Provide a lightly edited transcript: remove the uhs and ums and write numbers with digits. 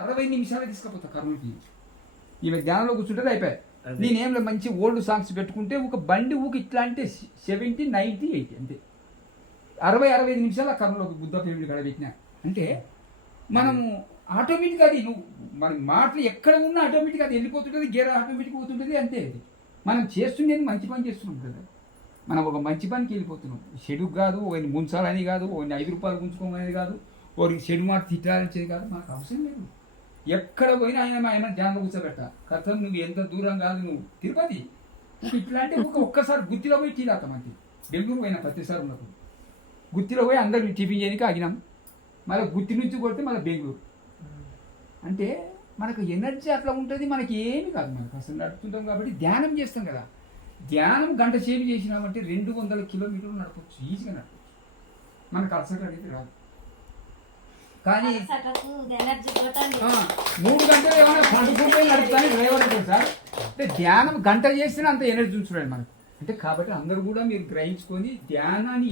60 నిమిషాలు తీసుకుపోతా కర్నూలుకి. ఈమె ధ్యానంలో కూర్చుంటే అయిపోయాయి. నేనేం మంచి ఓల్డ్ సాంగ్స్ పెట్టుకుంటే ఒక బండి ఊకి ఇట్లా అంటే 70, 90, 80 అంతే. 60-65 నిమిషాలు ఆ కర్నూలు బుద్ధ పేరు కడ పెట్టినా అంటే మనము ఆటోమేటిక్గా అది నువ్వు మన మాటలు ఎక్కడ ఉన్నా ఆటోమేటిక్గా అది వెళ్ళిపోతుంటుంది, గేర్ ఆటోమేటిక్గా పోతుంటుంది అంతే. అది మనం చేస్తుండేది మంచి పని చేస్తున్నాం కదా, మనం ఒక మంచి పనికి వెళ్ళిపోతున్నాం. చెడుకు కాదు, ఒకరిని ముంచాలని కాదు, ఒకరిని 5 రూపాయలు గుంజుకోమనేది కాదు, ఒకరికి చెడు మాట తిట్టాలనిచ్చేది కాదు, మనకు అవసరం లేదు. ఎక్కడ పోయినా ఆయన ధ్యానం కూర్చోబెట్ట కథం. నువ్వు ఎంత దూరం కాదు, నువ్వు తిరుపతి ఇట్లా అంటే ఒక్కసారి గుత్తిలో పోయి టీ తాతాం అంతే. బెంగళూరు పోయినా ప్రతిసారి ఉన్నప్పుడు గుత్తిలో పోయి అందరు టిఫిన్ చేయడానికి ఆగినాం, మళ్ళీ గుత్తి నుంచి కొడితే మళ్ళీ బెంగళూరు. అంటే మనకు ఎనర్జీ అట్లా ఉంటుంది, మనకి ఏమి కాదు. మనకు అసలు నడుపుతుంటాం కాబట్టి ధ్యానం చేస్తాం కదా. ధ్యానం గంట సేపు చేసినామంటే 200 కిలోమీటర్లు నడపచ్చు, ఈజీగా నడపచ్చు. మనకు అలసట అనేది రాదు. కానీ 3 గంటలు ఏమైనా పండుకుంటే నడుపుతానే డ్రైవర్ ఉంటుంది సార్. అంటే ధ్యానం గంట చేస్తేనే అంత ఎనర్జీ ఉంచుకోండి మనకు. అంటే కాబట్టి అందరూ కూడా మీరు గ్రహించుకొని ధ్యానాన్ని